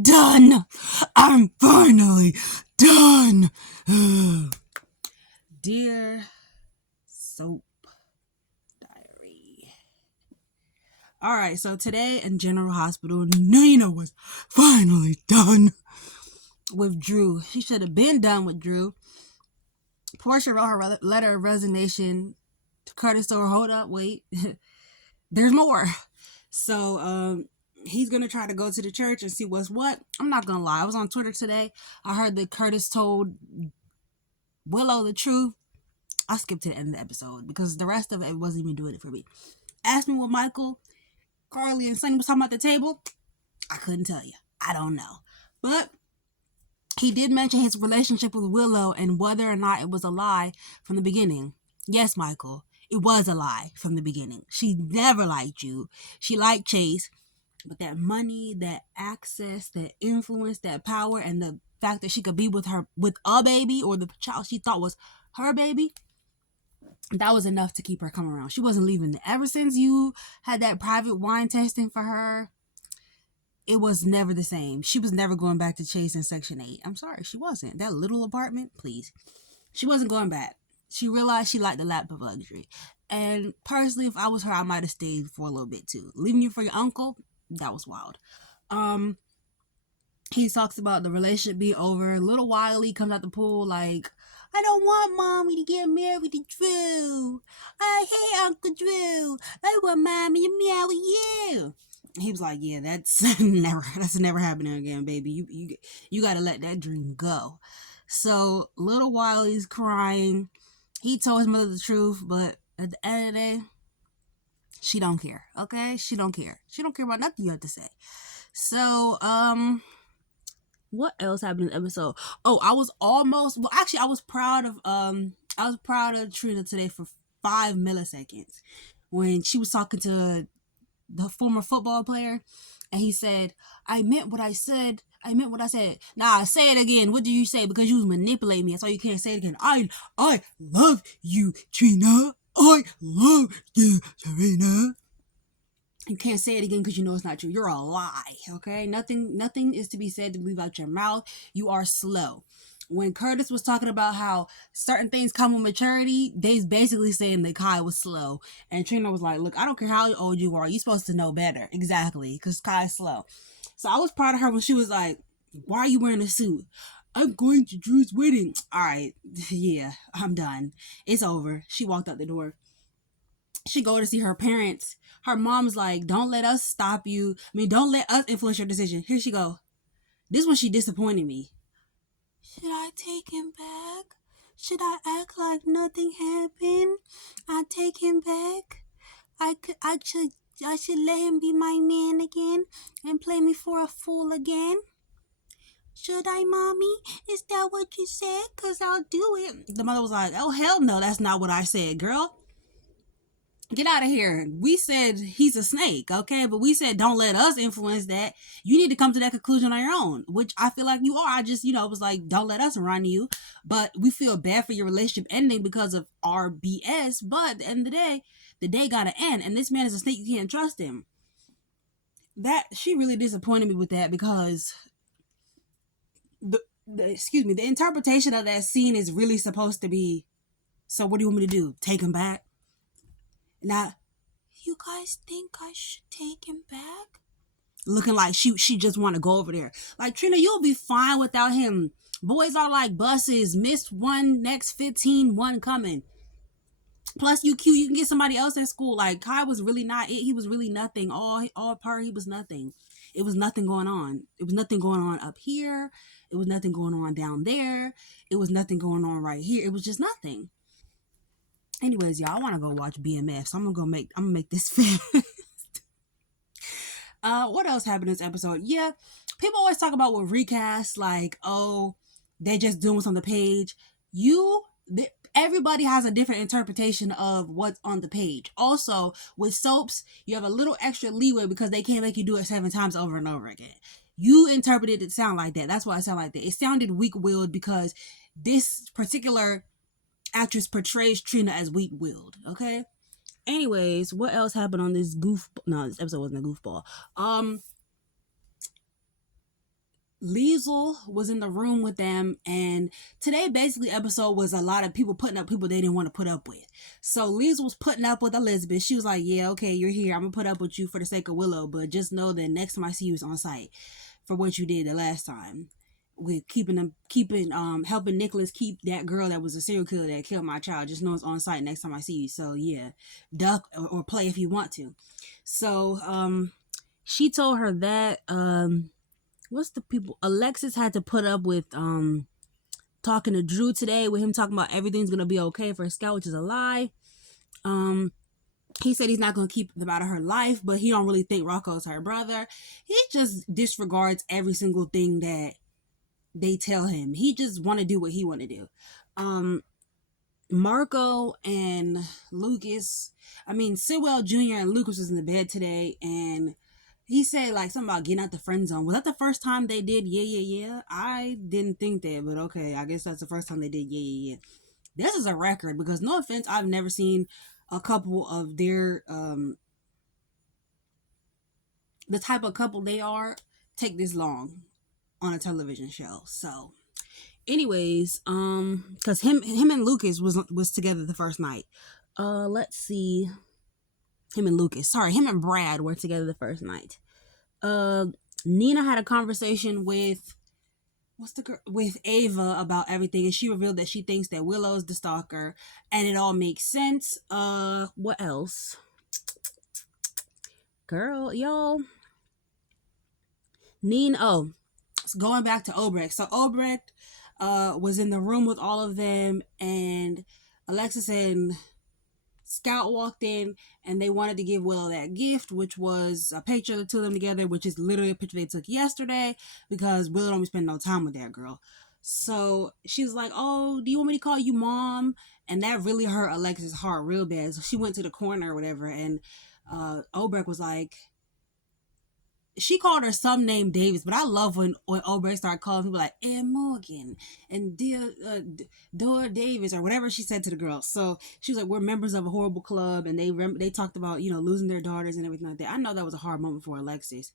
done. I'm finally done. Dear Soap Diary. Alright, so today in General Hospital, Nina was finally done with Drew. She should have been done with Drew. Portia wrote her letter of resignation. Curtis told her, hold up, wait. There's more. So, he's gonna try to go to the church and see what's what. I'm not gonna lie. I was on Twitter today. I heard that Curtis told Willow the truth. I skipped to the end of the episode because the rest of it wasn't even doing it for me. Ask me what Michael, Carly, and Sonny was talking about at the table. I couldn't tell you. I don't know. But he did mention his relationship with Willow and whether or not it was a lie from the beginning. Yes, Michael, it was a lie from the beginning. She never liked you. She liked Chase. But that money, that access, that influence, that power, and the fact that she could be with a baby or the child she thought was her baby, that was enough to keep her coming around. She wasn't leaving. Ever since you had that private wine tasting for her, it was never the same. She was never going back to Chase in Section 8. I'm sorry, she wasn't. That little apartment, please. She wasn't going back. She realized she liked the lap of luxury. And personally, if I was her, I might have stayed for a little bit too. Leaving you for your uncle, that was wild. He talks about the relationship being over. Little Wiley comes out the pool like, I don't want mommy to get married to Drew. I hate Uncle Drew. I want mommy to marry you. He was like, yeah, that's never happening again, baby. You gotta let that dream go. So little Wiley's crying. He told his mother the truth, but at the end of the day, she don't care. Okay? She don't care. She don't care about nothing you have to say. So, what else happened in the episode? Oh, I was proud of Trina today for 5 milliseconds when she was talking to the former football player and he said, I meant what I said. Nah, say it again. What did you say? Because you was manipulating me. That's why you can't say it again. I love you, Trina. I love you, Trina. You can't say it again because you know it's not true. You're a lie, okay? Nothing is to be said to leave out your mouth. You are slow. When Curtis was talking about how certain things come with maturity, they's basically saying that Kai was slow. And Trina was like, look, I don't care how old you are. You're supposed to know better. Exactly, because Kai's slow. So I was proud of her when she was like, why are you wearing a suit? I'm going to Drew's wedding. All right, yeah, I'm done. It's over. She walked out the door. She go to see her parents. Her mom's like, don't let us stop you. Don't let us influence your decision. Here she go. This one, she disappointed me. Should I take him back? Should I act like nothing happened? I take him back? I should let him be my man again and play me for a fool again? Should I, mommy? Is that what you said? Because I'll do it. The mother was like, oh, hell no, that's not what I said, girl. Get out of here. We said he's a snake, okay? But we said don't let us influence that. You need to come to that conclusion on your own, which I feel like you are. I just, was like, don't let us run you. But we feel bad for your relationship ending because of our BS. But at the end of the day gotta end. And this man is a snake. You can't trust him. She really disappointed me with that because the interpretation of that scene is really supposed to be, so what do you want me to do? Take him back? Now, you guys think I should take him back? Looking like she just want to go over there. Like, Trina, you'll be fine without him. Boys are like buses. Miss one, next 15, one coming. Plus, you cute. You can get somebody else at school. Like, Kai was really not it. He was really nothing. All part, he was nothing. It was nothing going on. It was nothing going on up here. It was nothing going on down there. It was nothing going on right here. It was just nothing. Anyways, y'all, I want to go watch BMF, so I'm gonna make this fast. What else happened in this episode? Yeah, people always talk about with recast, like, oh, they just doing what's on the page. Everybody has a different interpretation of what's on the page. Also, with soaps, you have a little extra leeway because they can't make you do it 7 times over and over again. You interpreted it to sound like that. That's why it sounded like that. It sounded weak-willed because this particular actress portrays Trina as weak-willed, okay? Anyways, what else happened on this episode wasn't a goofball. Liesl was in the room with them, and today basically episode was a lot of people putting up people they didn't want to put up with. So Liesl was putting up with Elizabeth. She was like, yeah, okay, you're here, I'm gonna put up with you for the sake of Willow, but just know that next time I see you is on site for what you did the last time with helping Nicholas keep that girl that was a serial killer that killed my child. Just know it's on site next time I see you. So yeah, duck or play if you want to. So she told her that what's the people, Alexis had to put up with talking to Drew today, with him talking about everything's gonna be okay for Scout, which is a lie. He said he's not gonna keep them out of her life, but he don't really think Rocco's her brother. He just disregards every single thing that they tell him. He just want to do what he want to do. Marco and Lucas, Sitwell Jr. and Lucas was in the bed today, and he said like something about getting out the friend zone. Was that the first time they did yeah? I didn't think that, but okay, I guess that's the first time they did yeah. This is a record, because no offense, I've never seen a couple of their the type of couple they are take this long on a television show. So anyways, because him and Lucas was together the first night. Let's see. Him and Brad were together the first night. Nina had a conversation with with Ava about everything, and she revealed that she thinks that Willow's the stalker, and it all makes sense. What else? Girl, y'all. Nina, going back to Obrecht. So Obrecht was in the room with all of them, and Alexis and Scout walked in, and they wanted to give Willow that gift, which was a picture of the two of them together, which is literally a picture they took yesterday, because Willow don't spend no time with that girl. So she's like, oh, do you want me to call you mom? And that really hurt Alexis' heart real bad. So she went to the corner or whatever, and Obrecht was like, she called her some name Davis, but I love when Obrecht started calling people like Ann Morgan and Dora Davis or whatever she said to the girls. So she was like, we're members of a horrible club, and they talked about, losing their daughters and everything like that. I know that was a hard moment for Alexis,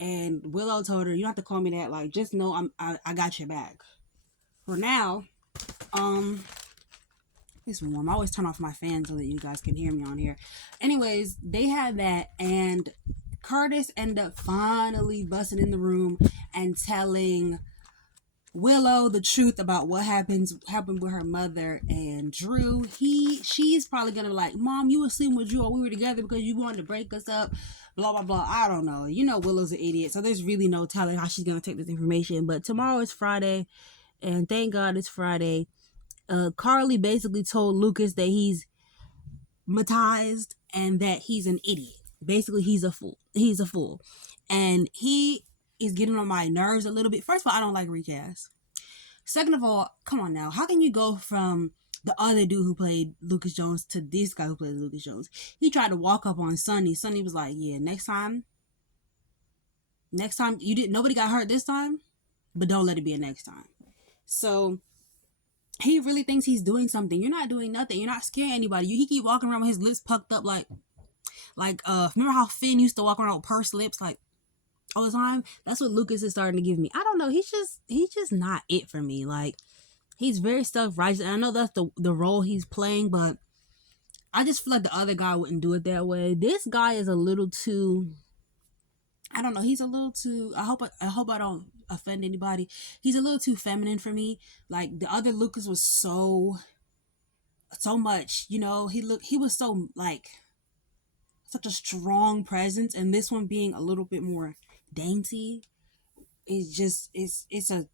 and Willow told her, you don't have to call me that. Like, just know I got your back. For now, it's warm. I always turn off my fan so that you guys can hear me on here. Anyways, they had that, and Curtis ended up finally busting in the room and telling Willow the truth about what happened with her mother and Drew. She's probably gonna be like, Mom, you were sleeping with Drew, or we were together because you wanted to break us up, blah blah blah. I don't know. Willow's an idiot, so there's really no telling how she's gonna take this information. But tomorrow is Friday, and thank God it's Friday. Carly basically told Lucas that he's matized and that he's an idiot. Basically, he's a fool. And he is getting on my nerves a little bit. First of all, I don't like recast. Second of all, come on now. How can you go from the other dude who played Lucas Jones to this guy who plays Lucas Jones? He tried to walk up on Sonny. Sonny was like, yeah, next time nobody got hurt this time, but don't let it be a next time. So he really thinks he's doing something. You're not doing nothing. You're not scaring anybody. He keep walking around with his lips pucked up like remember how Finn used to walk around with pursed lips like all the time? That's what Lucas is starting to give me. I don't know. He's just not it for me. Like, he's very self-righteous, and I know that's the role he's playing, but I just feel like the other guy wouldn't do it that way. This guy is a little too, I don't know, he's a little too, I hope I don't offend anybody. He's a little too feminine for me. Like, the other Lucas was so much, he was so like such a strong presence, and this one being a little bit more dainty is just it's a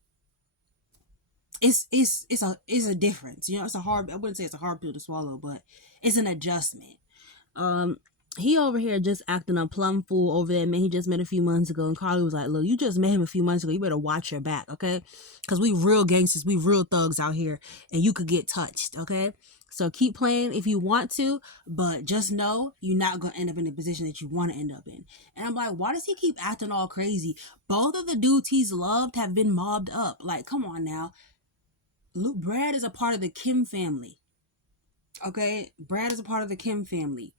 difference. It's a hard, I wouldn't say it's a hard pill to swallow, but it's an adjustment. He over here just acting a plum fool over there, man. He just met a few months ago, and Carly was like, look, you just met him a few months ago, you better watch your back, okay? Because we real gangsters, we real thugs out here, and you could get touched, okay? So keep playing if you want to, but just know you're not going to end up in the position that you want to end up in. And I'm like, why does he keep acting all crazy? Both of the dudes he's loved have been mobbed up. Like, come on now. Brad is a part of the Kim family. Okay? Brad is a part of the Kim family.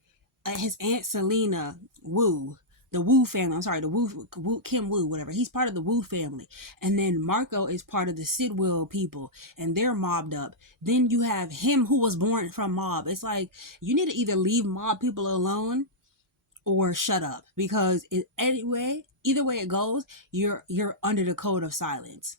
His Aunt Selena, woo. the Wu family. I'm sorry, the Wu Kim Wu, whatever. He's part of the Wu family. And then Marco is part of the Sidwell people, and they're mobbed up. Then you have him who was born from mob. It's like, you need to either leave mob people alone or shut up, because either way it goes, you're under the code of silence.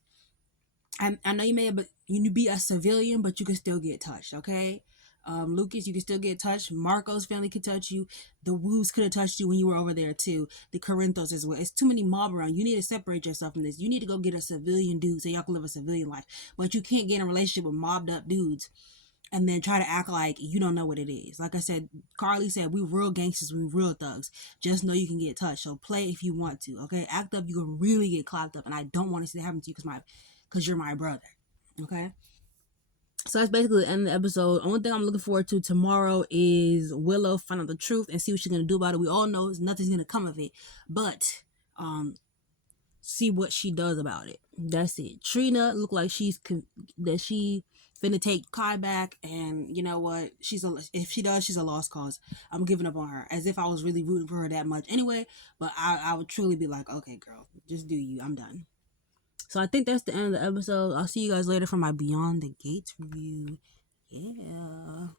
I know you be a civilian, but you can still get touched, okay? Lucas, you can still get touched. Marco's family could touch you. The Woos could have touched you when you were over there too. The Corinthos as well. It's too many mob around. You need to separate yourself from this. You need to go get a civilian dude so y'all can live a civilian life. But you can't get in a relationship with mobbed up dudes and then try to act like you don't know what it is. Like I said, Carly said, we real gangsters, we real thugs. Just know you can get touched. So play if you want to, okay? Act up, you can really get clapped up. And I don't want to see that happen to you because you're my brother, okay? So that's basically the end of the episode. Only thing I'm looking forward to tomorrow is Willow find out the truth and see what she's going to do about it. We all know nothing's going to come of it. But see what she does about it. That's it. Trina look like she finna take Kai back, and you know what? If she does, she's a lost cause. I'm giving up on her, as if I was really rooting for her that much anyway. But I would truly be like, okay, girl, just do you. I'm done. So I think that's the end of the episode. I'll see you guys later for my Beyond the Gates review. Yeah.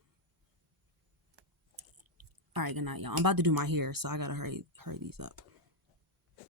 All right, good night, y'all. I'm about to do my hair, so I gotta hurry these up.